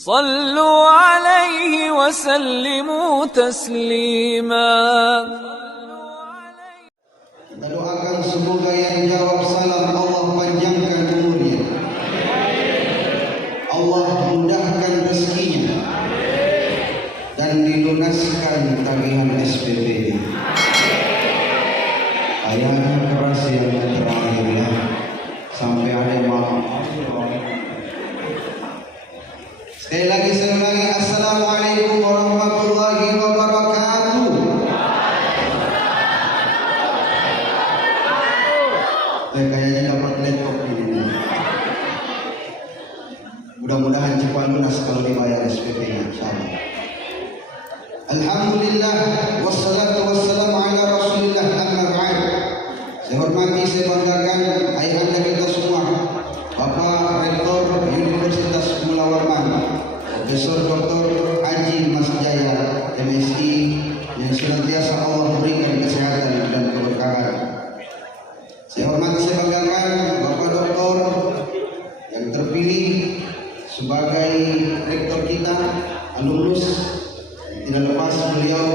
صلوا عليه وسلموا تسليما. Kita doakan semoga yang jawab salam Allah panjangkan umurnya, Allah mudahkan rezekinya, dan dilunaskan tagihan SPP-nya. Ayahnya keras yang terakhir ya, sampai ada yang malam. Sekali lagi saya ulangi, Assalamualaikum warahmatullahi wabarakatuh. Kayaknya dapat laptop ini. Mudah-mudahan cepat lunas kalau dibayar SPP-nya, insyaallah. Alhamdulillah wassalatu wassalamu ala Rasulillah, amma ba'd. Saya hormati, saya banggakan ayahanda kita semua, Bapak Rektor Universitas Mula Warman, Profesor Dr. Haji Mas Jaya MSI, yang senantiasa Allah berikan kesehatan dan keberkahan. Saya hormati, saya banggakan Bapak Doktor yang terpilih sebagai rektor kita, alumnus. Tidak lepas beliau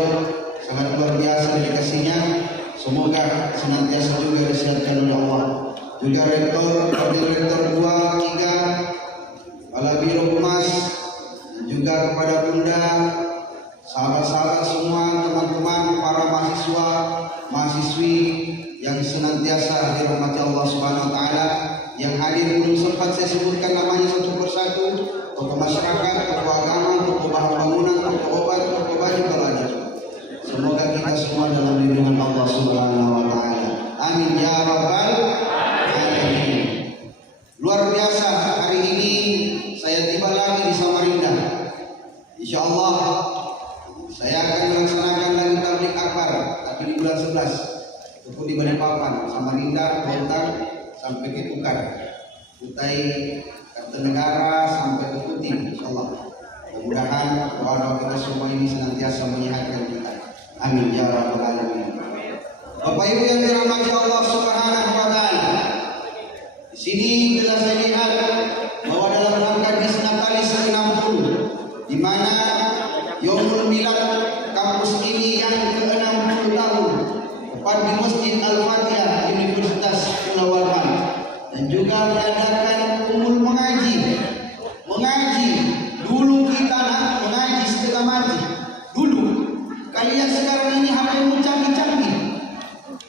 sangat luar biasa dedikasinya. Semoga senantiasa juga disehatkan oleh Allah. Juga rektor, wakil rektor 2, 3, kepala biro humas, dan juga kepada bunda, sahabat-sahabat semua, teman-teman, para mahasiswa, mahasiswi yang senantiasa dirahmati Allah Subhanahu wa taala. Yang hadir belum sempat saya sebutkan namanya satu persatu, tokoh masyarakat, tokoh agama, tokoh bahan bangunan, tokoh obat, tokoh baju balaja. Semoga kita semua dalam lindungan Allah Subhanahu wa taala. Amin ya rabbal alamin. Luar biasa, hari ini saya tiba lagi di Samarinda. Insyaallah saya akan melaksanakan lagi tabligh akbar, tapi di bulan 11. Itu di Balikpapan, Samarinda, Bontang, sampai ke Tukar, Kutai Kartanegara, sampai ke Putih, insyaallah. Mudah-mudahan doa kita semua ini senantiasa menyehatkan kita. Amin ya rabbal alamin. Bapak Ibu yang dirahmati Allah Subhanahu wa taala, di sini telah saya lihat bahwa dalam rangka Disnatalis ke-60, di mana Yaumul Milad kampus ini yang ke-60 tahun, tepat di Masjid Al-Fatihah Universitas Mula Warman, dan juga diadakan umul mengaji. Dulu kita nak mengaji setengah mati. Dulu kalian sekarang ini HP-mu canggih-canggih.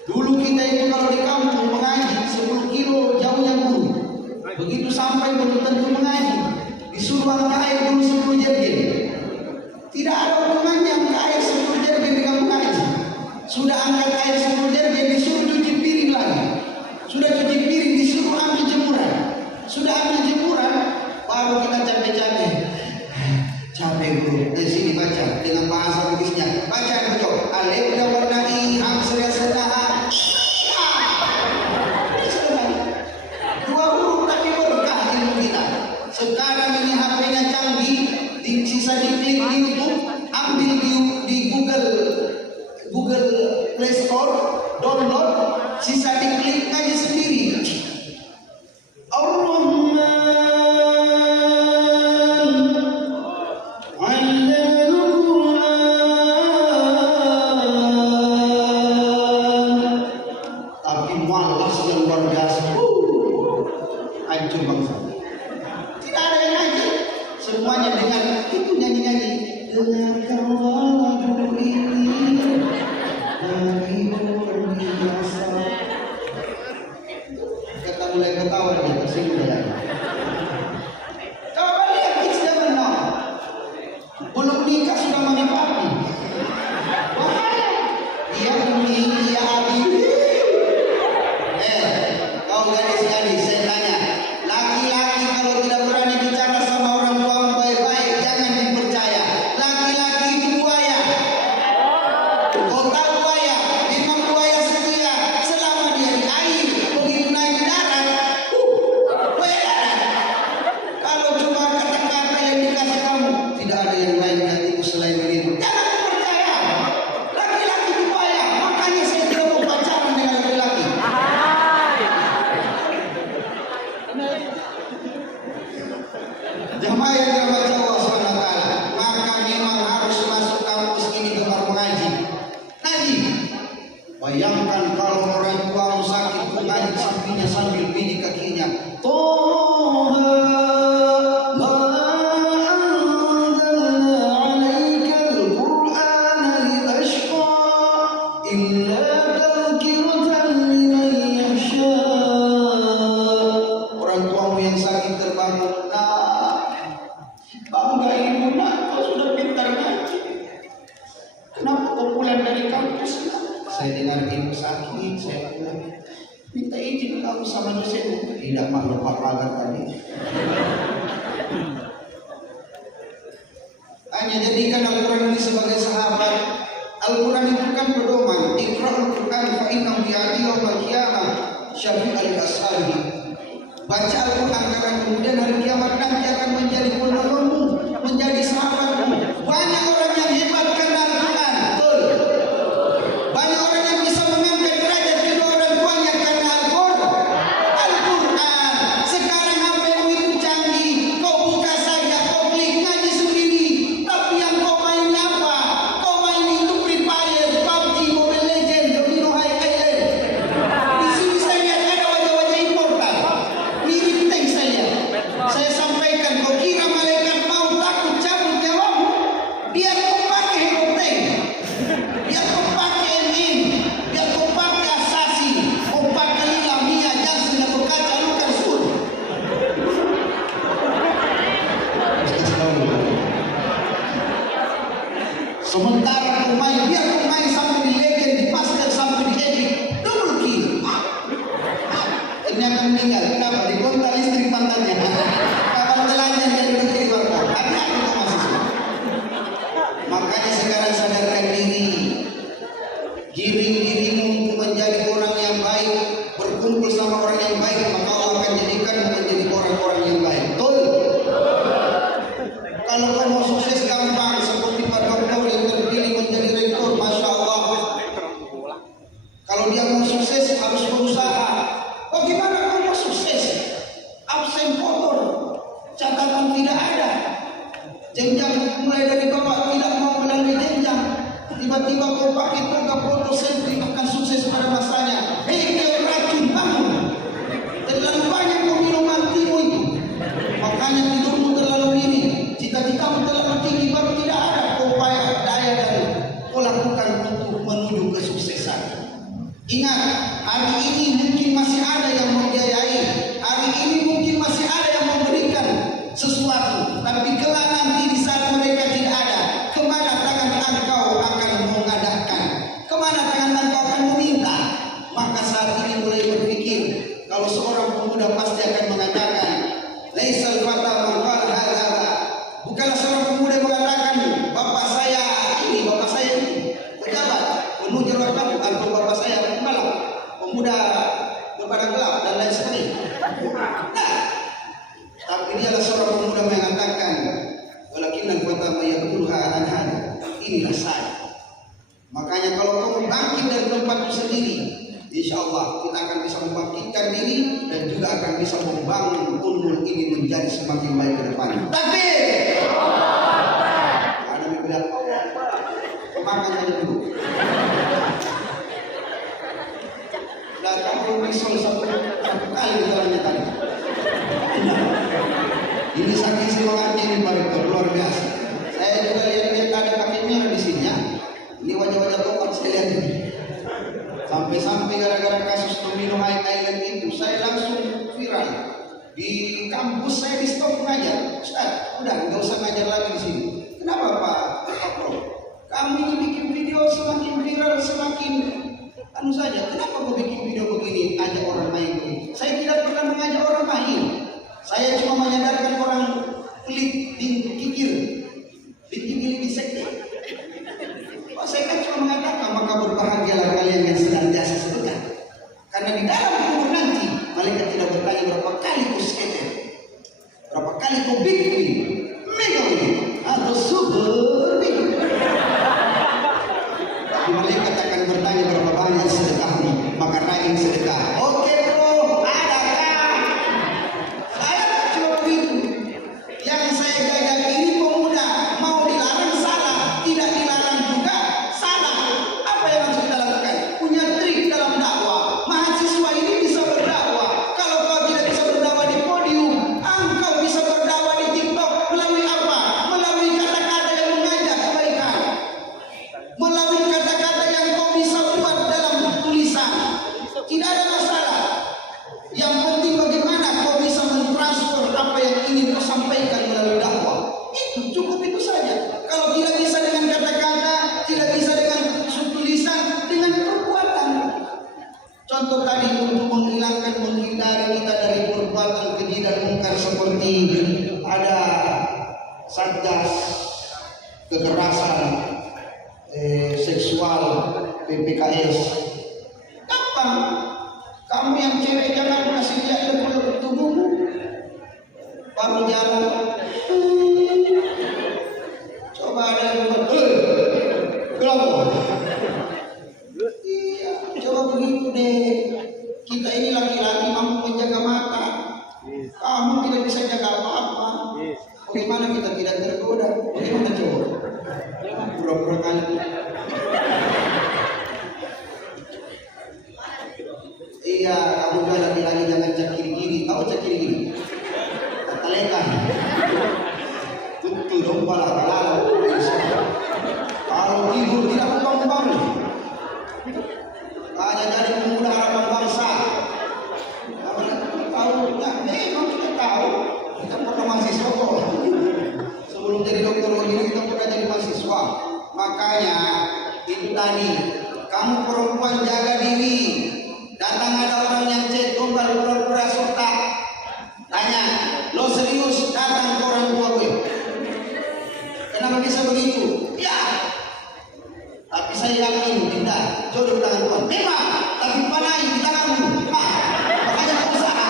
Dulu kita itu kalau di kampung mengaji 10 kilo jauhnya guru. Begitu sampai belum tentu mengaji. Disuruh angkat air dulu 10 jergen. Tidak ada hubungannya angkat air 10 jergen dengan mengaji. Sudah angkat air 10 jergen disuruh cuci piring lagi. Sudah cuci piring disuruh ambil jemuran. Sudah ambil jemuran baru kita capek-capek. Capek guru. Dari sini baca dengan bahasa Bugisnya. Baca yang betul. Alif dan warnai hamsria senaha. Dua huruf tapi berkah ilmu kita. Sekarang ini HP-nya canggih, sisa diklik di YouTube, ambil di Google Play Store, download, sisa diklik aja sendiri. Tapi malas yang luar biasa. Hancur bangsa. Tidak ada yang ngaji. Semuanya dengan itu nyanyi-nyanyi. Dengarkanlah lagu ini. Kita mulai ketawa dia tersinggung ya. Coba lihat kids zaman now. Belum nikah sudah mami-papi. Bahaya. Dia umi, dia abi. Kau gadis-gadis, saya tanya. Laki-laki kalau tidak berani bicara sama orang tua baik-baik, jangan dipercaya. Laki-laki itu buaya. Kau tahu buaya? Memang buaya setia selama dia di air. Begitu naik darat, buaya darat. Kalau cuma kata-kata yang dikasih kamu, tidak ada yang lain hatiku selain dirimu. Jangan dipercaya. Laki-laki itu buaya. Makanya saya tidak mau pacaran dengan laki-laki. Jemaah yang dirahmati Allah Bangga ibu nak, kau sudah pintar ngaji. Kenapa kau pulang dari kampus? Saya dengar ibu sakit, saya pulang. Minta izin kamu sama dosen. Tidak mak, lupa pagar tadi. Hanya jadikan Al-Quran ini sebagai sahabat. Al-Quran itu kan pedoman. Iqra'ul Quran fa innahu ya'ti yaumil qiyamah syafi'al ashabi. Baca Al-Quran karena kemudian hari kiamat nanti akan menjadi penolongmu, menjadi sahabatmu. Banyak orang yang hebat karena Al-Quran. Betul. Banyak orang yang bisa mengangkat derajat kedua orang tuanya karena Al-Quran. Sekarang HP-mu itu canggih, kau buka saja, kau klik ngaji sendiri. Tapi yang kau main apa? Kau main itu Free Fire, PUBG, Mobile Legends, Domino High Island. Di sini saya lihat ada wajah-wajah importan. Mirip tank saya. Saya sampaikan, kau kira malaikat mau takut cabut nyawamu? Biar kau pakai hero tank, biar kau pakai MN, biar kau pakai Assassin, kau pakai Lila Mia, Jansen atau kaca lukan sur. Sementara kau main, biar kau main sampai di legend, di master, sampai di epic, double kill. Ternyata meninggal. Kenapa? Digontal listrik pantatnya. Kapan telanjang yang duduk di luar kau. Hati-hati kau mahasiswa. Makanya sekarang sadarkan diri. Giring dirimu untuk menjadi orang yang baik. Berkumpul sama orang yang baik, maka Allah akan jadikan menjadi orang-orang yang baik. Betul? Kalau kau mau sukses gampang, seperti Pak Dokter yang terpilih menjadi rektor, Masya Allah. Kalau dia mau sukses harus berusaha. Bagaimana kau mau sukses? Absen kotor, catatan tidak ada, jenjang mulai dari bawah tidak mau melalui jenjang. Tiba-tiba kau pakai toga foto selfie akan sukses pada masanya. Hei, dia racun bangun. Terlalu banyak kau minum antimu itu. Makanya tidurmu terlalu miring, cita-citamu terlalu tinggi, baru tidak ada upaya daya dan kau lakukan untuk menuju kesuksesan. Ingat, hari ini mungkin masih ada yang membiayai, hari ini mungkin masih ada yang memberikan sesuatu, tapi kelak nanti di saat mereka tidak ada, kemana tangan engkau akan mengadakan, kemana tangan engkau akan meminta. Maka saat ini mulai berpikir, kalau seorang pemuda pasti akan mengatakan, laisal fata man qala hadza. Bukanlah seorang pemuda mengatakan, bapak saya ini, bapak saya ini pejabat, penuh jerawat rambut, atau bapak saya pembalap, pemuda berbadan gelap dan lain sebagainya. Nah, tapi dia adalah seorang pemuda mengatakan, walakinal fata mayaquluha anhan. Inilah saya. Makanya kalau kamu bangkit dari tempatmu sendiri, insya Allah kita akan bisa membangkitkan diri dan juga akan bisa membangun Ummul ini menjadi semakin baik ke depan. Takbir! Ada yang bilang, makan aja dulu. Datang ke misal satu kali jalannya tadi. Ini saking semangatnya ini Pak Rektor, luar biasa. Saya juga lihat ada kaki merah di sini ya. Ini wajah-wajah tokoh saya lihat ini. Sampai-sampai gara-gara kasus Domino High Island itu saya langsung viral. Di kampus saya di stop ngajar. Ustaz, udah nggak usah ngajar lagi di sini. Kenapa Pak Bro? Kamu ini bikin video semakin viral, semakin anu saja. Kenapa kau bikin video begini, ajak orang main begini? Saya tidak pernah mengajak orang main. Saya cuma menyadarkan orang pelit di kikir, di sekte. Oh, saya kan cuma mengatakan, maka berbahagialah kalian yang senantiasa sedekah. Karena di dalam kubur nanti malaikat tidak bertanya berapa kali kau sekte, berapa kali kau big win, mega win, atau super win. Tapi malaikat akan bertanya berapa banyak sedekahmu, maka rajin sedekah. Oke bro, adakah? Saya cuma begitu. Yang saya gagal ini pemuda mau dilarang salah, tidak dilarang juga salah. Apa yang harus kita lakukan? Punya trik dalam dakwah. Mahasiswa ini bisa berdakwah. Kalau kau tidak bisa berdakwah di podium, engkau bisa berdakwah di TikTok melalui apa? Melalui kata-kata yang mengajak kebaikan, melalui kata-kata yang kau bisa buat dalam tulisan. Tidak ada masalah. Satgas Kekerasan Seksual PPKS. Kapan kamu yang cewek jangan kasih lihat tubuhmu, baru jalan. Coba ada yang kenapa? Iya, coba begitu deh. Kita ini laki-laki mampu menjaga mata. Kamu tidak bisa jaga apa-apa. Bagaimana kita tidak tergoda? Bagaimana coba? Pura-pura kali. Iya, kamu juga laki-laki jangan cek kiri-kiri. Tahu cek kiri-kiri? Talekan. Tutup dong pala kalala. Kalau tidur tidak bangun-bangun. Hanya jadi pemuda harapan bangsa. Tahu nggak? Memang kita tahu. Kita pernah mahasiswa kok. Sebelum jadi dokter ini kita pernah jadi mahasiswa. Makanya itu tadi, kamu perempuan jaga diri. Datang ada orang yang cek gombal pura-pura sota. Tanya, lo serius datang ke orang tua gue? Kenapa bisa begitu? Ya. Tapi saya yakin tidak jodoh tangan Tuhan. Memang, tapi panai di tanganmu. Makanya berusaha.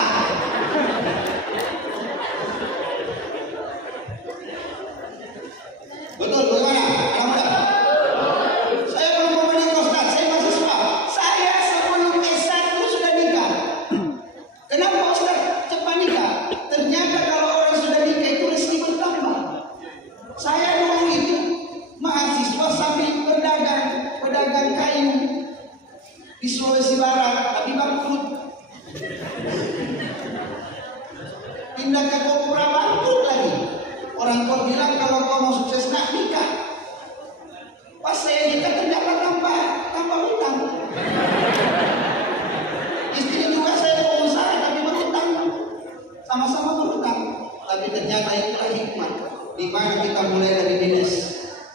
Betul, bagaimana? Alhamdulillah. Saya belum mau menikah, Ustaz. Saya mahasiswa. Saya sebelum S1 sudah nikah. Kenapa Ustaz cepat nikah? Ternyata kalau orang sudah nikah itu rezeki bertambah. Saya dulu itu mahasiswa sambil pedagang kayu di Sulawesi Barat, tapi bangkrut. Pindah ke Gopura, bangkrut lagi. Orang tua bilang kalau kau mau sukses nak nikah. Pas saya nikah ternyata tambah hutang. Istri juga saya pengusaha tapi berhutang, sama-sama berhutang. Tapi ternyata itulah hikmah. Di mana kita mulai dari minus.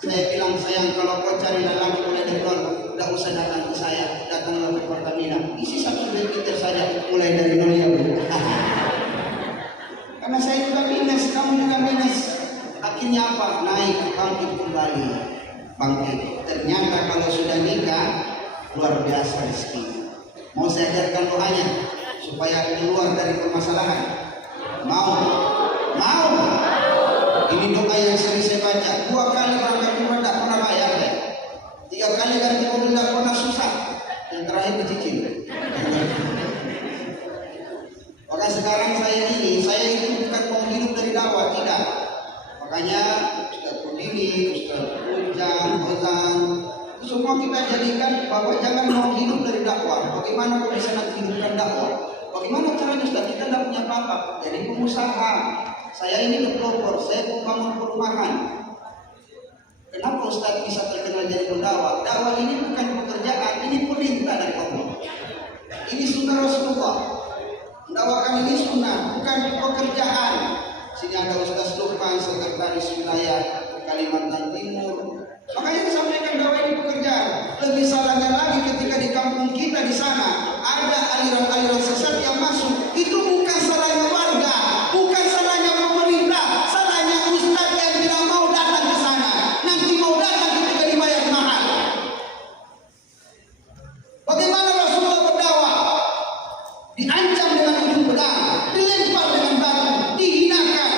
Saya bilang sayang, kalau kau cari lelaki mulai dari nol, tidak usah datang ke saya, datanglah ke Pertamina. Isi 1 liter saja, mulai dari nol ya. Karena saya juga minus, kamu juga minus. Akhirnya apa? Naik, bangkit kembali. Bangkit. Ternyata kalau sudah nikah, luar biasa rezeki. Mau saya ajarkan doanya supaya keluar dari permasalahan. Mau? Ini doa yang sering saya baca. 2 kali berangkat rumah tidak pernah bayar deh. 3 kali ganti mobil tidak pernah susah. Yang terakhir dicicil. Maka sekarang saya itu bukan mau hidup dari dakwah, tidak. Makanya Ustaz Pudini, Ustaz Ujang, Ozan, semua kita jadikan bahwa jangan mau hidup dari dakwah. Bagaimana kau bisa nanti hidupkan dakwah? Bagaimana caranya Ustaz? Kita tidak punya apa-apa. Jadi pengusaha. Saya ini developer, saya membangun perumahan. Kenapa Ustaz bisa terkenal jadi pendakwah? Dakwah ini bukan pekerjaan, ini perintah dari Allah. Ini sunnah Rasulullah. Mendakwakan ini sunnah, bukan pekerjaan. Sini ada Ustaz Lukman, sekretaris wilayah Kalimantan Timur. Makanya disampaikan dakwah ini pekerjaan. Lebih salahnya lagi ketika di kampung kita di sana ada aliran-aliran sesat yang masuk. Itu bukan salahnya warga, bukan salahnya pemerintah, salahnya ustaz yang tidak mau datang ke sana. Nanti mau datang ketika dibayar mahal. Bagaimana Rasulullah berdakwah? Diancam dengan ujung pedang, dilempar dengan batu, dihinakan,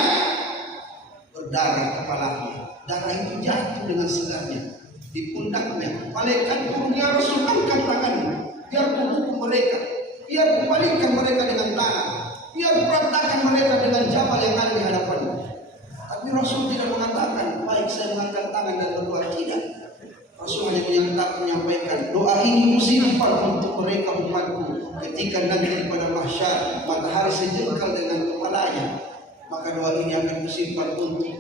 berdarah kepalanya. Darah itu jatuh dengan segarnya di pundaknya. Malaikat turun, ya Rasul, angkat tanganmu, biar menghukum mereka, biar membalikkan mereka dengan tanah, biar berantakan mereka dengan jabal yang ada di hadapanmu. Tapi Rasul tidak mengatakan, baik saya mengangkat tangan dan berdoa, tidak. Rasul hanya menyampaikan, doa ini musibah untuk mereka umatku. Ketika nanti pada mahsyar matahari sejengkal dengan kepalanya, maka doa ini akan musibah untuk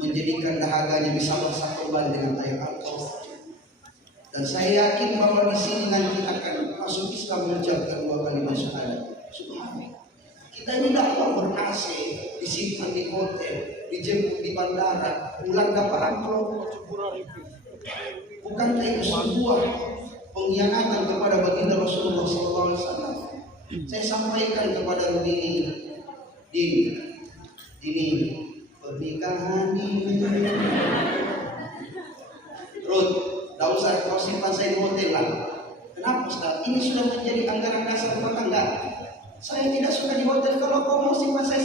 menjadikan dahaganya bisa bersatu dengan air al-Kausar. Dan saya yakin bahwa di sini nanti akan masuk Islam mengucapkan 2 kalimat syahadat. Subhanallah. Kita ini dakwah ber-AC, disimpan di hotel, dijemput di bandara, pulang dapat amplop. Bukankah itu sebuah pengkhianatan kepada baginda Rasulullah SAW? Saya sampaikan kepada dini pernikahan ini. Ruth, tidak usah kau simpan saya di hotel lah. Kenapa Ustaz? Ini sudah menjadi anggaran dasar rumah tangga. Saya tidak suka di hotel. Kalau kau mau simpan saja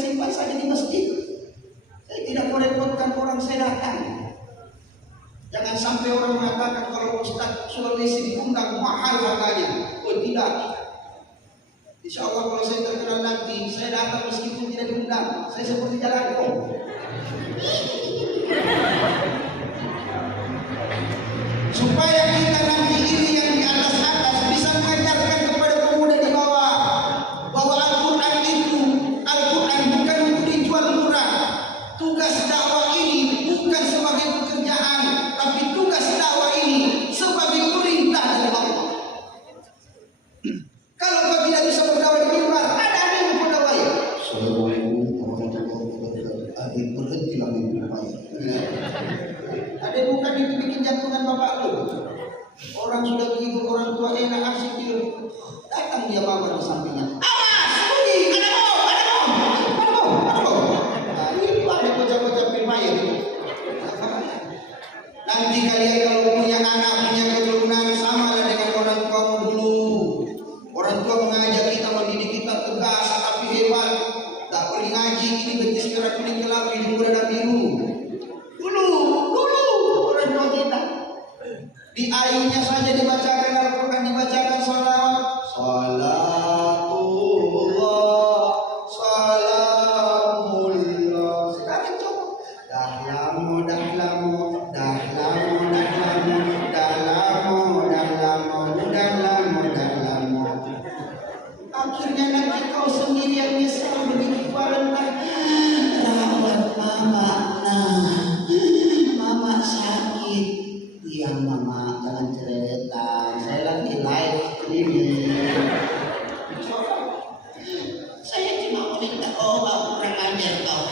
di masjid. Saya tidak mau repotkan orang saya datang. Jangan sampai orang mengatakan kalau Ustaz Sulawesi diundang mahal harganya. Oh tidak. Insya Allah kalau saya terkenal nanti, saya datang meskipun tidak diundang. Saya seperti jalan kok. Supaya kita nanti ini yang di atas bisa mengajarkan kepada pemuda di bawah bahwa Al-Quran itu, Al-Quran bukan untuk dijual murah. Tugas dakwah ini bukan sebagai pekerjaan, tapi tugas dakwah ini sebagai perintah dari Allah. Kalau kau tidak bisa berdakwah di luar, ada yang berdakwah. Assalamualaikum warahmatullahi wabarakatuh. Adik berhentilah berdakwah. Ada bukan itu bikin jantungan bapak lu. Orang sudah begitu, orang tua enak asyik tidur. Datang dia mama di sampingnya. Awas, bunyi, ada bom. Nah, itu ada bocah-bocah bermain. Nanti kalian kalau punya anak, punya keturunan, sama lah dengan orang tua dulu. Orang tua mengajak kita, mendidik kita tegas, tapi hebat. Tak pergi ngaji, ini betis merah kuning gelap, hidung berada biru. Dulu orang tua kita. Di ayatnya saja dibacakan Al-Quran, dibacakan salawat. Salatullah, salamullah. Sekarang coba. Akhirnya nanti kau sendiri yang nyesal begitu parah. Rawat mama, mama sakit. Iya mama, jangan cerita. Saya lagi live ini. Saya cuma mau minta obat, kurang ajar kau.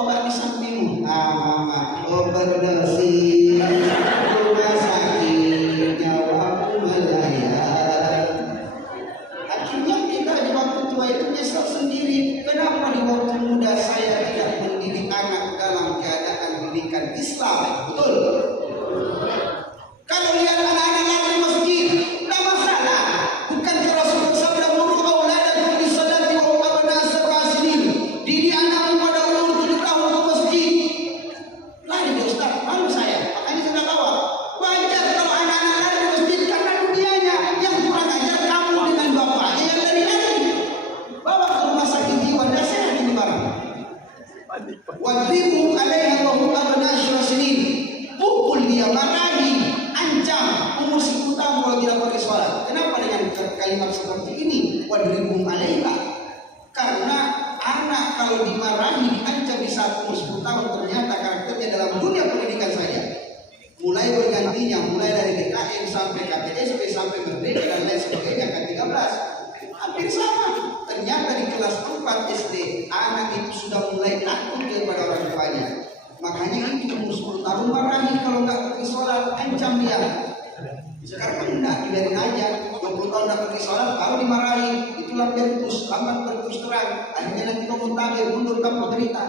Obat di sampingmu. Mama, overdosis. Rumah sakit, nyawaku melayang. Akhirnya kita di waktu tua itu nyesal sendiri. Kenapa di waktu muda saya tidak mendidik anak dalam keadaan pendidikan Islam? Betul. Kalau lihat anak-anak lari masjid, tidak masalah. Bukan Rasulullah sabda muru auladakum bisalati wa hum abna'u sab'a sinin. Didik anakmu pada umur 7 tahun ke masjid. Lari dia Ustaz, malu saya. Makanya saya tidak bawa. Wajar kalau anak-anak lari di masjid karena dunianya. Yang kurang ajar kamu dengan bapaknya yang lari-lari. Bawa ke rumah sakit jiwa, tidak sehat ini barang. Wadribu alaiha wa hum abna'u sinin. Pukul dia, marahi, ancam, umur 10 tahun kalau tidak pakai sholat. Kenapa dengan kalimat seperti ini? Wadribum alaiha. Karena anak kalau dimarahi, diancam di saat umur 10 tahun, ternyata karakternya dalam dunia pendidikan saya mulai bergantinya, mulai dari DKM sampai KTSP sampai Merdeka dan lain sebagainya, K13 hampir sama. Ternyata di kelas 4 SD anak itu sudah mulai takut kepada orang tuanya. Makanya itu umur 10 tahun marahi kalau nggak pergi sholat, ancam dia. Sekarang kan enggak, dibiarin aja. 20 tahun nggak pergi sholat, baru dimarahi. Itulah dia putus, lambat berputus terang. Akhirnya nanti kamu tabir, mundur tanpa berita.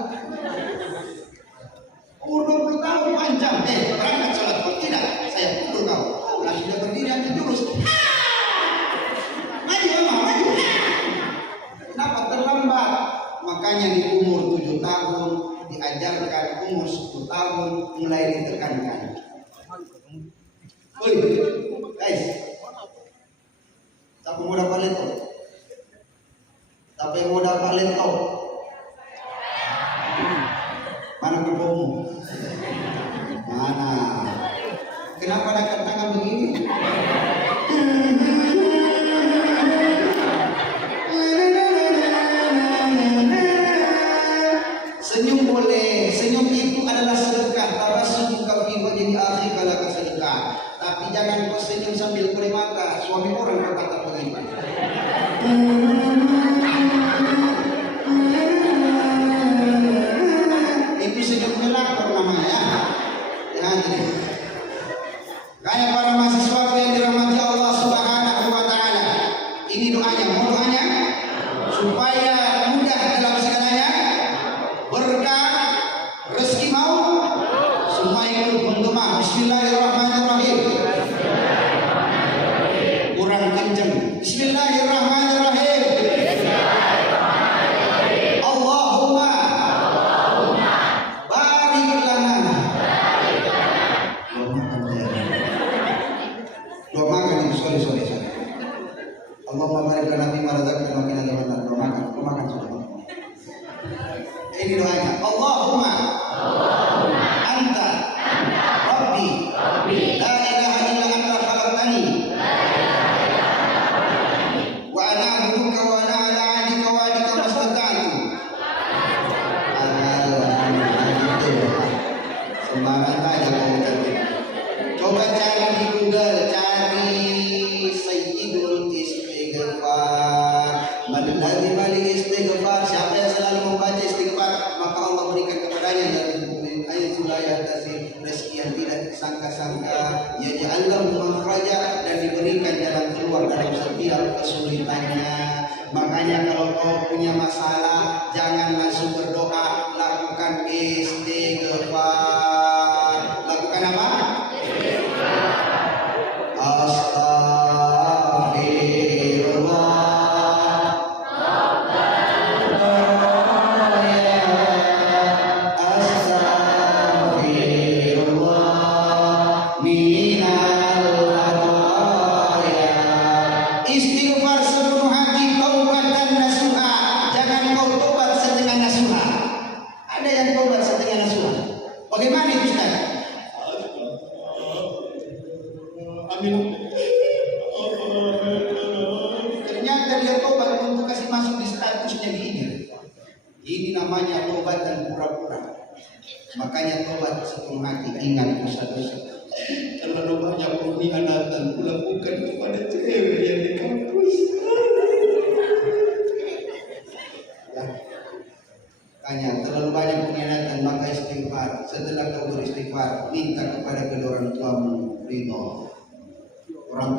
Umur 20 tahun ancam, berangkat sholat. Kalau tidak, saya pukul kau. Lah sudah berdiri nanti jurus. Maju mama, maju. Kenapa terlambat? Makanya di umur 7 tahun diajarkan, umur 10 tahun mulai ditekankan. Oi, guys, siapa mau dapat laptop? Siapa yang mau dapat laptop? Mana kepomu? Mana? Kenapa angkat tangan begini? Senyum boleh, senyum itu adalah sedekah. Tabassum ka fi wajhi akhika laka sedekah. Tapi jangan kau senyum sambil kulit mata. Suami orang berkata begitu. Itu senyum melakor namanya. Ya, kayak para mahasiswa yang dirahmati Allah Subhanahu wa taala. Ini doanya, mau doanya supaya mudah dalam segalanya, berkah Semua ikut mendoa. Bismillahirrahmanirrahim. Kurang kencang. Bismillahirrahmanirrahim. Allahumma barik lana. Doa makan itu, sorry. Allahumma barik lana fi ma razaqtana wa qina adzabannar. Doa makan sudah. Ini doanya. Allahumma anta rabbi la ilaha illa anta khalaqtani wa ana abduka wa ana ala ahdika wa wa'dika mastata'tu. Sembarang aja kamu tadi. Coba cari di Google, cari Sayyidul Istighfar. Man lazima li istighfar, siapa yang selalu membaca istighfar, maka Allah berikan kepadanya dari ayat sulayah tasir rezeki yang tidak disangka-sangka, ya ja'allahu makhraja, dan diberikan jalan keluar dalam setiap kesulitannya. Makanya kalau kau punya masalah, jangan langsung berdoa, lakukan istighfar. Lakukan apa? Istighfar sepenuh hati, taubatan nasuha. Jangan kau tobat setengah nasuha. Ada yang tobat setengah nasuha. Bagaimana itu, Ustaz? Amin. Ternyata dia tobat untuk kasih masuk di statusnya gini. Ini namanya tobatan pura-pura. Makanya tobat sepenuh hati. Ingat dosa-dosa. Terlalu banyak pengkhianatan kulakukan kepada cewek yang di kampus. Tanya, terlalu banyak pengkhianatan, maka istighfar. Setelah kau beristighfar, minta kepada kedua orang tuamu ridho. Orang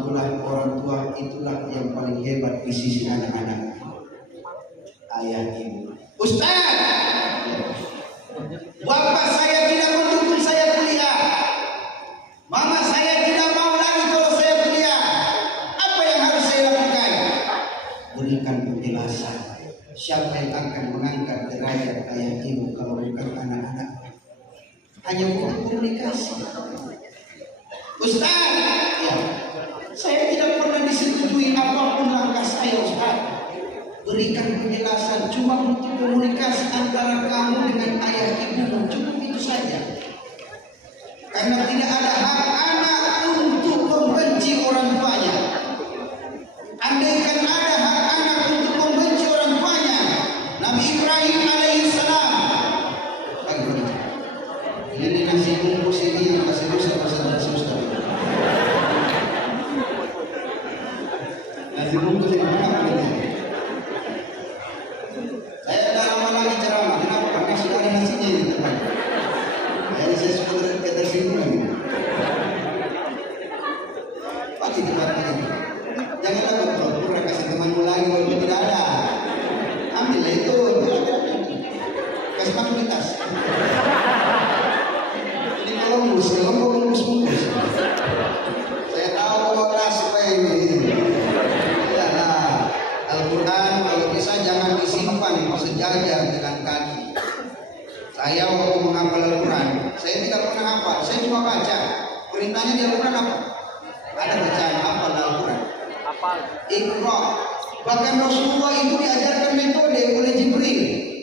tua itulah yang paling hebat di sisi anak-anak. Ayah ibu. Ustaz, bapak saya tidak mendukung saya kuliah. Mama saya tidak mau lagi kalau saya kuliah. Apa yang harus saya lakukan? Berikan penjelasan. Siapa yang akan mengangkat derajat ayah ibu kalau bukan anak-anak? Hanya untuk komunikasi. Ustaz, ya, saya tidak pernah disetujui apapun langkah saya, Ustaz. Berikan penjelasan. Cuma untuk komunikasi antara kamu dengan ayah ibu, cukup itu saja. Karena tidak ada hak anak untuk membenci orang tuanya. Andaikan ada hak anak untuk membenci orang tuanya, Nabi Ibrahim alaihissalam. Ini nasi bungkus ini yang kasih dosa Ustaz. Nasi bungkus ini mana ini? Saya tidak lama lagi ceramah. Kenapa? Karena sudah ada nasinya ini, teman. Jadi saya sudah ketersinggungan. Pasti tempatnya. Janganlah pura-pura kasih temanmu lagi walaupun tidak ada. Ambillah itu. Kasih fasilitas. Ini kalau bungkus. Saya tahu kalau supaya ini. Ya, nah, Al-Quran kalau bisa jangan disimpan sejajar dengan kaki. Saya waktu menghafal Al-Quran, saya tidak pernah hafal, saya cuma baca. Perintahnya di Al-Quran apa? Ada bacaan hafal Al-Quran. Iqra. Bahkan Rasulullah itu diajarkan metode oleh Jibril.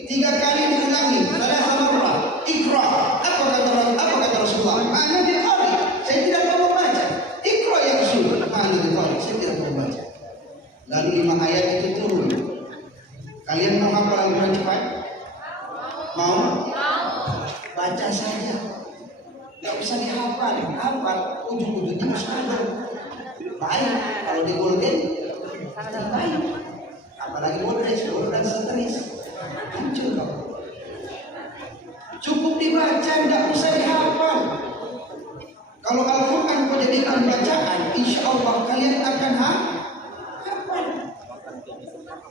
3 kali diulangi. Salah sama Allah. Iqra. Apa kata Rasulullah? Ana diqari. Saya tidak mau membaca. Iqra ya Rasul. Ana diqari. Saya tidak mau membaca. Lalu 5 ayat itu turun. Kalian mau hafal Al-Quran cepat? Mau? Baca saja. Tidak usah dihafal. Hafal ujung-ujungnya mustahil. Baik kalau di golden baik. Apalagi golden stres. Hancur kau. Cukup dibaca, tidak usah dihafal. Kalau Al-Quran kau jadikan bacaan, insya Allah kalian akan hafal.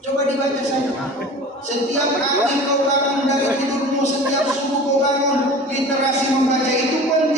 Coba dibaca saja. Setiap pagi kau bangun dari tidurmu, setiap subuh kau bangun, literasi membaca itu pun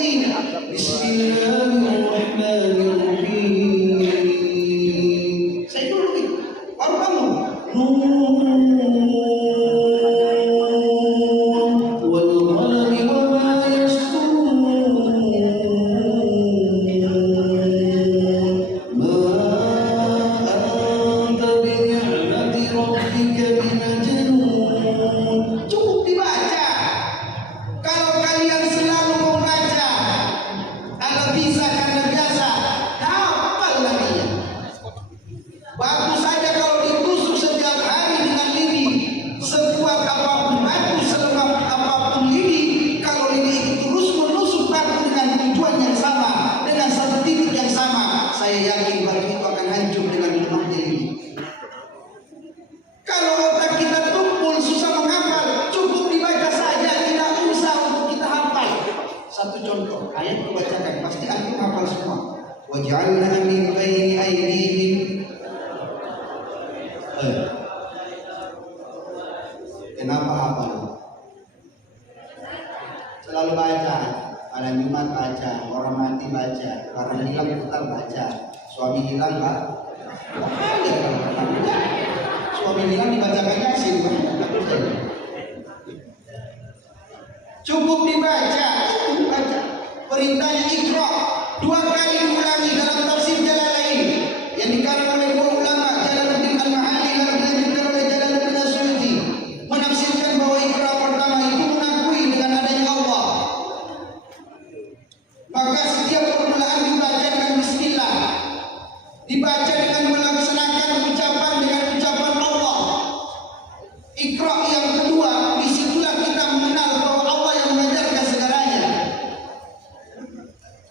waj'alna min baini aydihim. Kenapa hafal? Selalu baca, malam Jumat baca, orang mati baca, orang hilang putar baca, suami hilang Pak. Suami hilang dibacakan Yasin. Cukup dibaca, itu baca. Perintahnya Iqra 2 kali diulangi dalam tafsir Jalalain yang dikarang oleh dua ulama, Jalaluddin Al-Ma'ali dan dilanjutkan oleh Jalaluddin As-Suyuti, menafsirkan bahwa Iqra pertama itu mengakui dengan adanya Allah. Maka setiap permulaan dibaca dengan bismillah, dibaca dengan melaksanakan ucapan dengan ucapan Allah. Iqra yang kedua, disitulah kita mengenal bahwa Allah yang mengajarkan segalanya.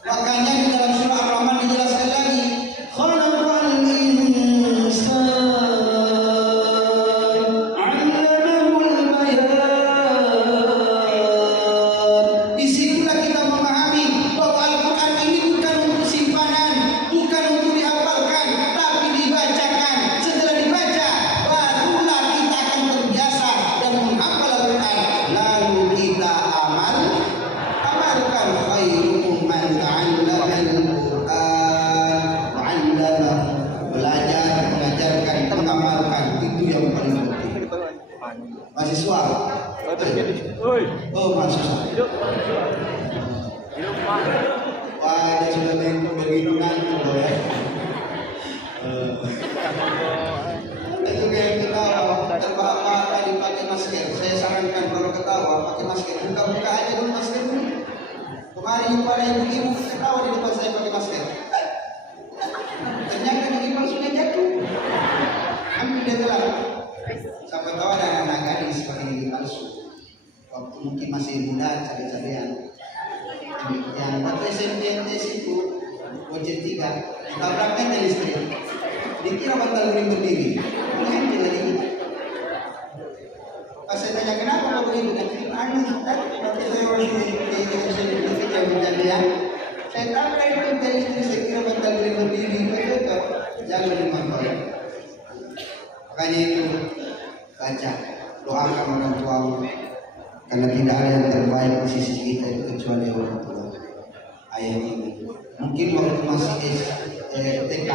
Makanya di dalam surah Ar-Rahman dijelaskan lagi, khalaqal insana 'allamahul bayan. Disitulah kita memahami bahwa Al-Quran ini bukan untuk simpanan, bukan untuk dihafalkan, tapi dibacakan. Setelah dibaca, barulah kita akan terbiasa dan menghafal Al-Quran. Lalu kita amalkan khairukum man ta'allama al-Quran wa 'allamahu. Belajar, mengajarkan, mengamalkan, itu yang paling penting. Mahasiswa. Oh, mahasiswa. Wah, dia sudah begitu ngantuk loh ya. Itu kayak ketawa, terbahak tadi pakai masker. Saya sarankan kalau ketawa pakai masker, buka-buka aja dulu masker dulu. Kemarin pada ibu-ibu ketawa di depan saya pakai masker. Ternyata ibu sudah jatuh. Ambil dia telah. Sampai tahu ada anak gadis pakai gigi palsu. Waktu mungkin masih muda, cabai-cabean. Yang waktu SMP itu Gojek 3 ditabrakkan dari listrik, dikira bantal guling berdiri, mengambil lagi. Pas saya tanya kenapa kau berdiri, anu tapi saya orang ini saya tabrak itu dari listrik, saya kira bantal guling berdiri, betul jangan dimanfaat. Makanya itu baca, doakan orang tuamu, karena tidak ada yang terbaik di sisi kita itu kecuali orang tua. Ayat ini mungkin waktu masih TK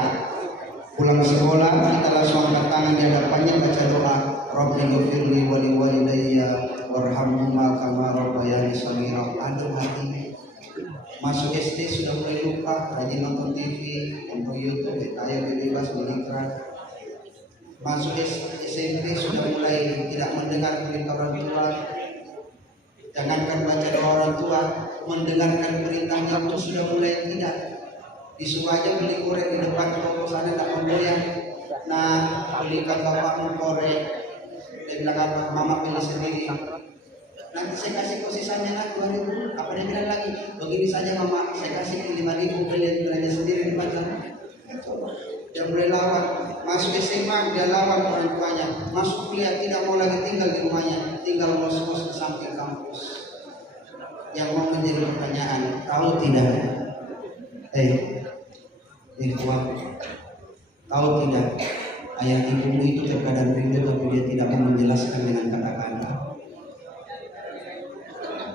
pulang sekolah kita langsung angkat tangan di hadapannya baca doa Rabbi ghfirli wa liwalidayya warhamhuma kama rabbayani shaghira. Aduh hati masuk SD sudah mulai lupa, rajin nonton TV, nonton YouTube, ayat bebas berikrar. Masuk SMP sudah mulai tidak mendengar perintah orang tua. Jangankan baca doa orang tua, mendengarkan perintahnya itu sudah mulai tidak. Disuruh aja beli korek di depan toko sana tak membayar. Nah, belikan bapakmu korek. Dia bilang apa? Mama pilih sendiri. Nanti saya kasih kau sisanya nak 2.000. Apa dia bilang lagi? Begini saja mama, saya kasih 5.000 beli belanja sendiri di depan sana. Dia mulai lawan. Masuk SMA dia lawan orang tuanya. Masuk kuliah tidak mau lagi tinggal di rumahnya, tinggal ngos-ngos di samping kampus. Yang mau menjadi pertanyaan, tahu tidak? Ikhwan, tahu tidak? Ayah ibumu itu terkadang rindu tapi dia tidak mau menjelaskan dengan kata-kata.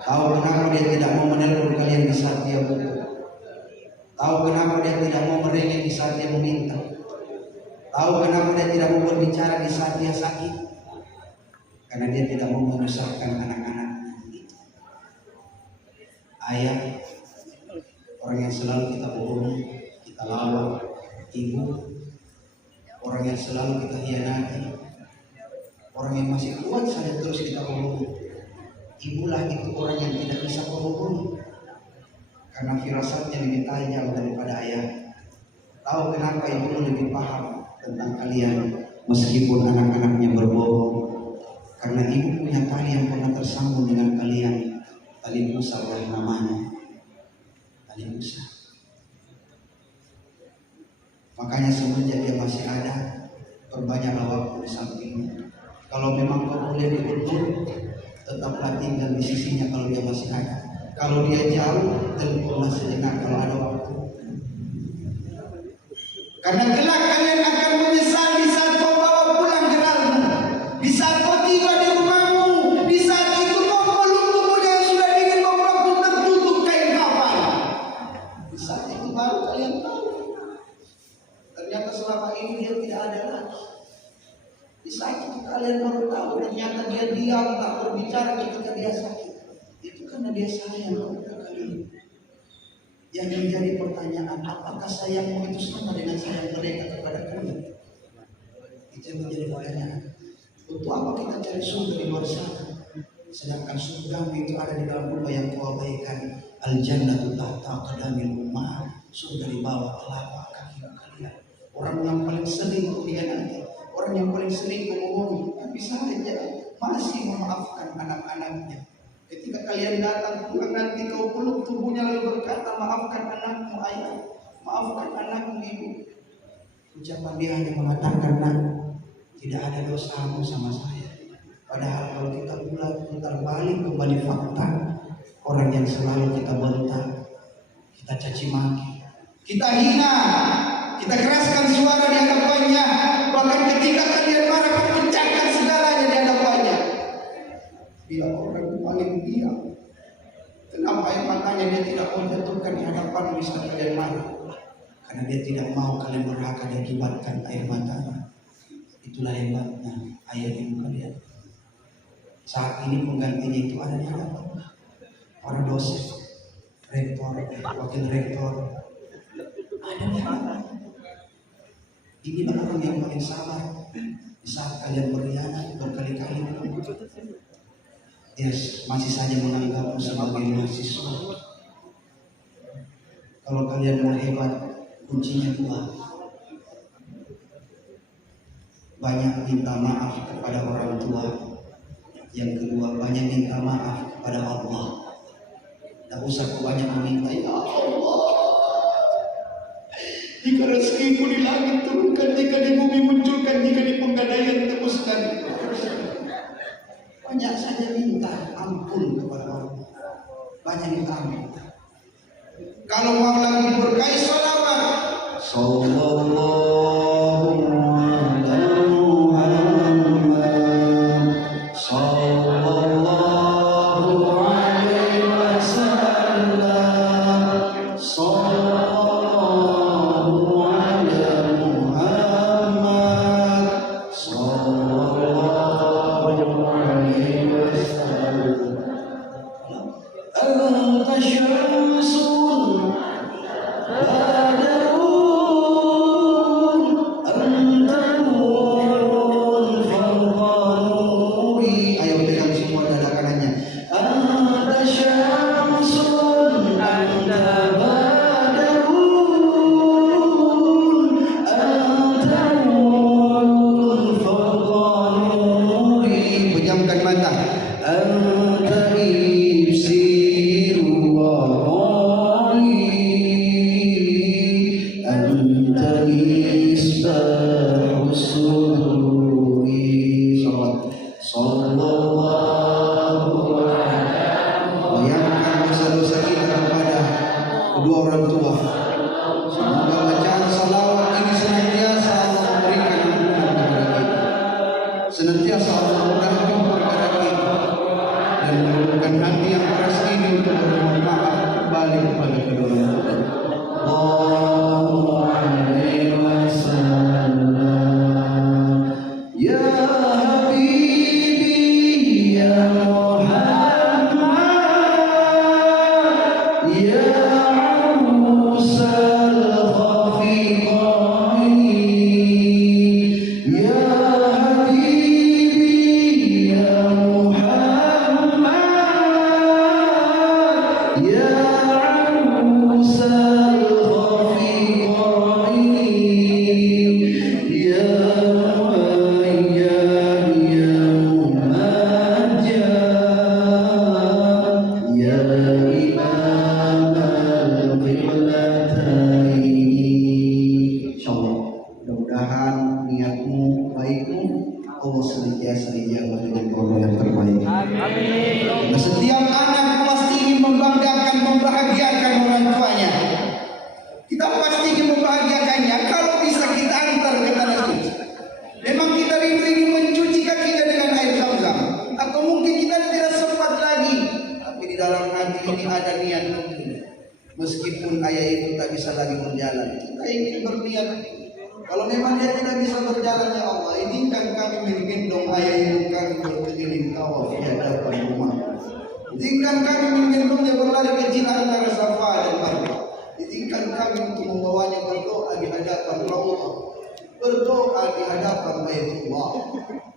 Tahu kenapa dia tidak mau menelpon kalian di saat dia butuh? Tahu kenapa dia tidak mau merengek di saat dia meminta? Tahu kenapa dia tidak mau berbicara di saat dia sakit? Karena dia tidak mau menyusahkan anak-anaknya. Ayah, orang yang selalu kita bohongi, kita lawan. Ibu, orang yang selalu kita hianati, orang yang masih kuat saja terus kita bohongi. Ibulah itu orang yang tidak bisa bohongi, karena firasatnya lebih tajam daripada ayah. Tahu kenapa ibu lebih paham tentang kalian meskipun anak-anaknya berbohong? Karena ibu punya tali yang pernah tersambung dengan kalian, tali Musa namanya, tali Musa. Makanya semenjak dia masih ada, perbanyaklah waktu di sampingnya. Kalau memang kau boleh betul, tetaplah tinggal di sisinya kalau dia masih ada. Kalau dia jauh, teleponlah sejenak kalau ada waktu. Karena kelak kalian akan menyesal di saat kau bawa pulang jeralmu, di saat kau tiba di rumahmu, di saat itu kau peluk tubuhnya yang sudah dingin, kau peluk tertutup kain kafan. Di saat itu baru kalian tahu ternyata selama ini dia tidak ada lagi. Di saat itu kalian baru tahu ternyata dia diam tak berbicara ketika dia sakit. Itu karena dia sayang kepada kalian. Yang menjadi pertanyaan, apakah sayangmu itu sama dengan sayang mereka kepada kalian? Itu yang menjadi pertanyaan. Untuk apa kita cari surga di luar sana? Sedangkan surga itu ada di dalam rumah yang kau abaikan. Al-jannatu tahta aqdamil ummahat. Surga di bawah telapak kaki kalian. Orang yang paling sering mengkhianati, orang yang paling sering membohongi, tapi saja masih memaafkan anak-anaknya. Ketika kalian datang pulang nanti kau peluk tubuhnya lalu berkata, maafkan anakmu ayah, maafkan anakmu ibu. Ucapan dia hanya mengatakan, nak, tidak ada dosamu sama saya. Padahal kalau kita putar balik kembali fakta, orang yang selalu kita bentak, kita caci maki, kita hina, kita keraskan suara di hadapannya, bahkan ketika kalian marah kau pecahkan segalanya di hadapannya. Dia orang paling diam. Kenapa air matanya dia tidak mau jatuhkan di hadapan di saat kalian marah? Karena dia tidak mau kalian berhaka diakibatkan air matanya. Itulah hebatnya ayat ibu kalian. Saat ini penggantinya itu ada di hadapan para dosen, rektor, wakil rektor, ada di hadapan. Inilah orang yang paling sabar di saat kalian berkhianat berkali-kali. Yes, masih saja menganggapmu sebagai mahasiswa. Kalau kalian mau hebat, kuncinya dua. Banyak minta maaf kepada orang tua. Yang kedua, banyak minta maaf kepada Allah. Tidak usah banyak meminta, ya Allah, jika rezekiku di langit turunkan, jika di bumi munculkan, jika di penggadaian tebuskan. Banyak saja minta ampun kepada Allah. Banyak minta ampun. Kalau mau lagi berkait salawat, sallallahu ala Muhammad, sallallahu alaihi wasallam, sallallahu ala Muhammad, sallallahu alaihi wasallam. Anta syamsun badrun, anta nurun fawqa nuri. Ayo pegang semua dada kanannya. Anta syamsun, anta badrun, anta nurun fawqa nuri. Pejamkan mata. Anta ibsiru wa qali, anta isbahu sururi. Sallallahu alaihi. Bayangkan dosa-dosa kita kepada kedua orang tua. Semoga bacaan salawat ini senantiasa Allah memberikan ampunan kepada kita, senantiasa Allah mudahkan perkara kita, dan menurunkan hati yang keras ini untuk bermohon maaf kembali kepada kedua orang tua. Allahu alaihi wasallam. Ya Habibi ya Muhammad, ya Musal khafiqain, ya Habibi ya Muhammad, ya Musal khafiqain, ya Muhayyad ya Mumajjad, ya Imam al-Qiblataini. Insyaallah, mudah-mudahan niatmu, baikmu, Allah senantiasa dijawab dengan yang terbaik. Amin. Setiap anak pasti ingin membanggakan hati ini ada niat meskipun ayah itu tak bisa lagi berjalan, kita ingin berniat. Kalau memang dia tidak bisa berjalan, ya Allah, izinkan kami menggendong ayah ibu kami berkeliling tawaf di hadapan rumah. Izinkan kami menggendongnya berlari kecil antara Safa dan Marwah. Izinkan kami untuk membawanya berdoa di hadapan Allah, berdoa di hadapan Baitullah.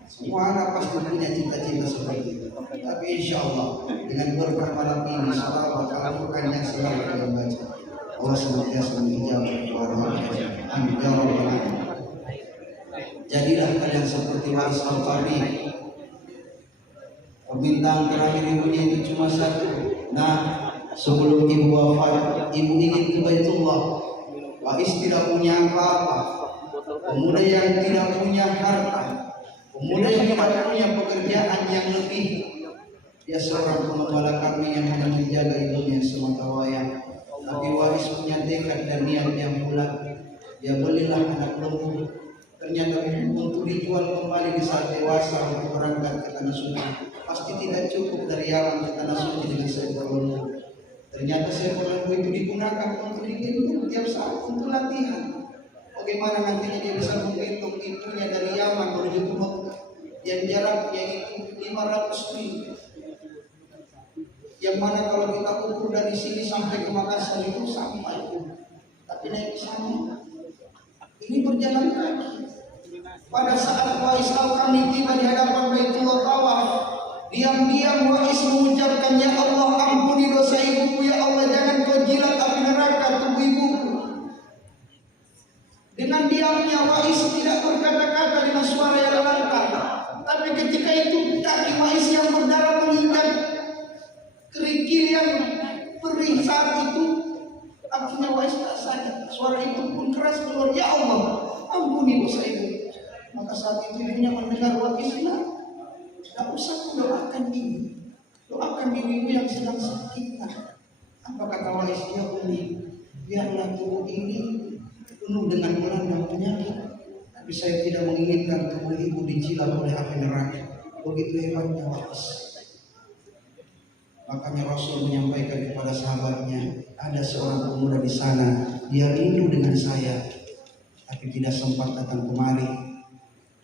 Semua anak pasti punya cita-cita seperti itu. Tapi insya Allah dengan berkah malam ini, salawat Al-Quran yang selalu kita baca, Allah senantiasa menjawab doa kita. Amin ya rabbal alamin. Jadilah kalian seperti Wais Al-Qarni. Permintaan terakhir ibunya itu cuma satu. Nah, sebelum ibu wafat, ibu ingin ke Baitullah. Wais tidak punya apa-apa. Pemuda yang tidak punya harta, pemuda yang tidak punya pekerjaan yang lebih, dia seorang pengembala kambing yang hanya menjaga ibunya semata wayang. Tapi Wais punya tekad dan niat yang bulat. Dia belilah anak lembu. Ternyata untuk dijual kembali di saat dewasa untuk berangkat ke tanah suci. Pasti tidak cukup dari Yaman ke tanah suci dengan seekor lembu. Ternyata seekor lembu itu digunakan untuk digendong tiap saat untuk latihan. Bagaimana nantinya dia bisa menggendong ibunya dari Yaman menuju ke Mekah yang jaraknya itu 500 mil. Yang mana kalau kita ukur dari sini sampai ke Makassar itu sampai, tapi naik ke sana ini berjalan kaki. Pada saat Wais Al-Qarni tiba di hadapan Baitullah tawaf, diam-diam Wais mengucapkan, ya Allah ampuni dosa ibuku, ya Allah jangan kau jilat api neraka tubuh ibuku. Dengan diamnya Wais tidak berkata-kata dengan suara yang lantang, tapi ketika itu kaki Wais yang berdarah menginjak kerikil yang perih saat itu, akhirnya Wais tak sadar. Suara itu pun keras keluar, ya Allah ampuni dosa ibu. Maka saat itu ibunya mendengar Wais, tidak usah doakan ibu, doakan dirimu yang sedang sakit. Apa kata Wais? Ya Umi, biarlah tubuh ini penuh dengan melanda penyakit, tapi saya tidak menginginkan tubuh ibu dijilat oleh api neraka. Begitu hebatnya Wais. Makanya Rasul menyampaikan kepada sahabatnya, ada seorang pemuda di sana, dia rindu dengan saya, tapi tidak sempat datang kemari.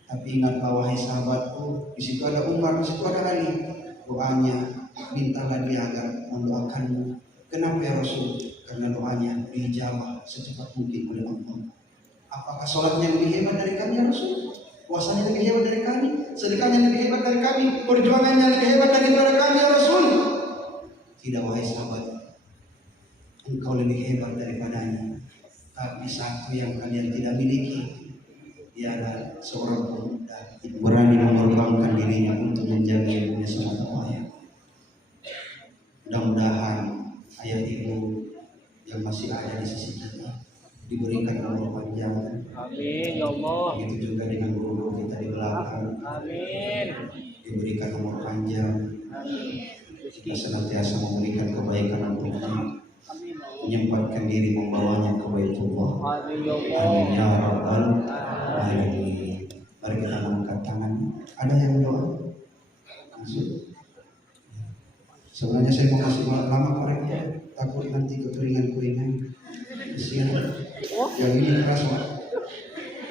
Tapi ingatlah wahai sahabatku, di situ ada Umar, di situ ada Ali. Doanya, mintalah dia agar mendoakanmu. Kenapa ya Rasul? Karena doanya dijawab secepat mungkin oleh Allah. Apakah sholatnya lebih hebat dari kami ya Rasul? Puasanya lebih hebat dari kami? Sedekahnya lebih hebat dari kami? Perjuangannya lebih hebat daripada kami ya Rasul? Tidak wahai sahabat, engkau lebih hebat daripadanya. Tapi satu yang kalian tidak miliki, dia adalah seorang pemuda yang berani mengorbankan dirinya untuk menjaga ibunya semata wayang. Mudah-mudahan ayah ibu yang masih ada di sisi kita diberikan umur panjang. Amin ya Allah. Begitu juga dengan guru kita di belakang. Amin. Diberikan umur panjang. Amin. Kita senantiasa memberikan kebaikan untuknya, menyempatkan diri membawanya ke Baitullah. Amin ya rabbal alamin. Mari kita angkat tangan. Ada yang doa? Masuk. Sebenarnya saya mau kasih lama koreknya, takut nanti kekeringan kuenya. Kasihan. Yang ini keras Pak.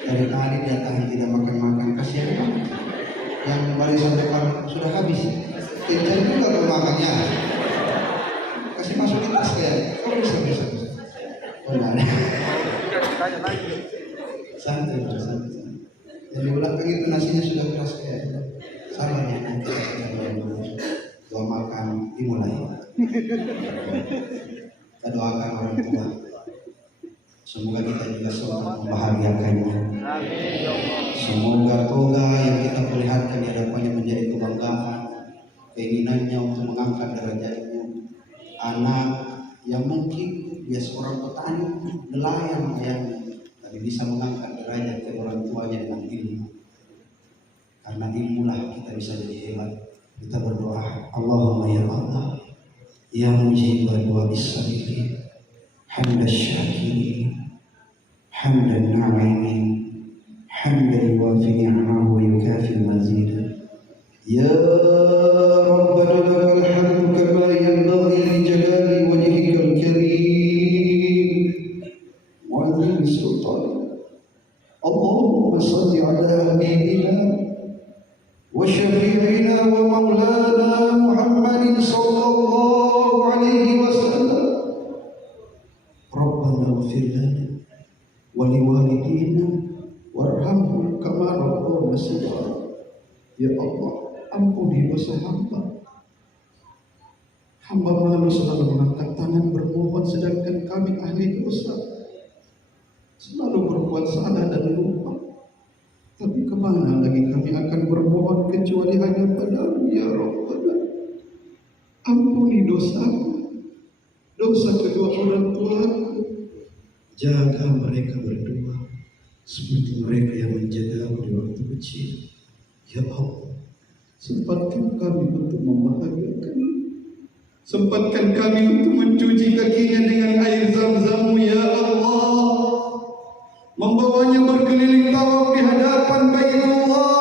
Dari tadi dia tahan tidak makan-makan. Kasihan Pak. Yang kemarin sampai sudah habis. Kencang juga kemakannya. Kasih masukin tas kayak. Oh bisa. Oh enggak ada. Santai. Yang di belakang itu nasinya sudah keras kayak. Sabar ya nanti doa makan dimulai. Kita doakan orang tua. Semoga kita juga sempat membahagiakannya. Semoga toga yang kita perlihatkan di hadapannya menjadi kebanggaan. Keinginannya untuk mengangkat derajatnya. Anak yang mungkin dia seorang petani, nelayan tapi bisa mengangkat derajat ke orang tuanya dengan ilmu. Karena ilmulah kita bisa jadi hebat. Kita berdoa, Allahumma ya Allah, ya mujibah doa bis-sabirin, hamdan syakirin, hamdan na'imin, hamdan yuwafi ni'amahu wa yukafi mazidah. Ya Rabbana lakal hamdu kama yanbaghi li Ya Allah, ampuni dosa hamba. Hamba malu selalu mengangkat tangan bermohon sedangkan kami ahli dosa. Selalu berbuat salah dan lupa. Tapi kemana lagi kami akan bermohon kecuali hanya padamu ya Rabbana. Ampuni dosaku, dosa kedua orang tuaku. Jaga mereka berdua seperti mereka yang menjaga aku di waktu kecil. Ya Allah, sempatkan kami untuk membahagiakan, sempatkan kami untuk mencuci kakinya dengan air zam-zam ya Allah, membawanya berkeliling tawaf di hadapan Baitullah.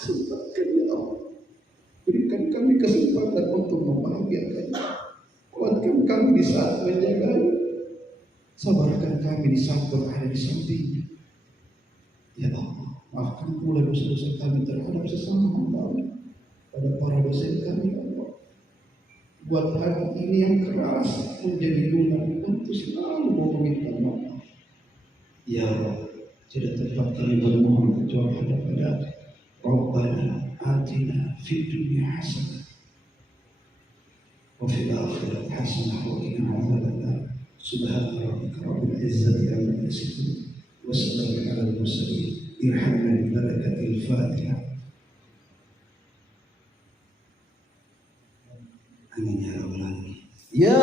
Sempatkan ya Allah, berikan kami kesempatan untuk membahagiakannya, kuatkan kami di saat menjaganya, sabarkan kami di saat berada di sampingnya. Ya Allah, maafkan pula dosa-dosa kami terhadap sesama hamba pada para dosen kami ya Allah. Buat hati ini yang keras menjadi lunak untuk selalu mau meminta maaf. Ya Allah, tidak dapat kami bermohon kecuali pada Rabbana atina fid dunya hasanah wa fil akhirati hasanah wa qina adzabannar. Subhana rabbika rabbil izzati amma yasifun wa salamun alal mursalin. Irhamna bi barakatil Fatihah. Amin ya rabbal alamin. Ya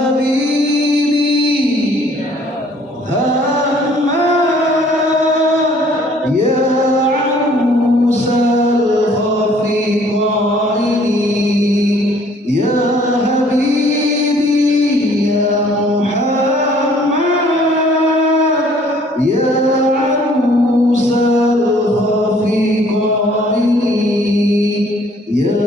Habibi Muhammad ya Musal Khafiqaini ya Habibi ya Muhammad ya Musal Khafiqaini ya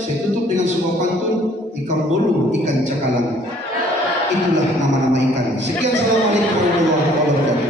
saya tutup dengan sebuah pantun ikan bolu, ikan cakalang. Itulah nama-nama ikan. Sekian, assalamualaikum warahmatullahi wabarakatuh.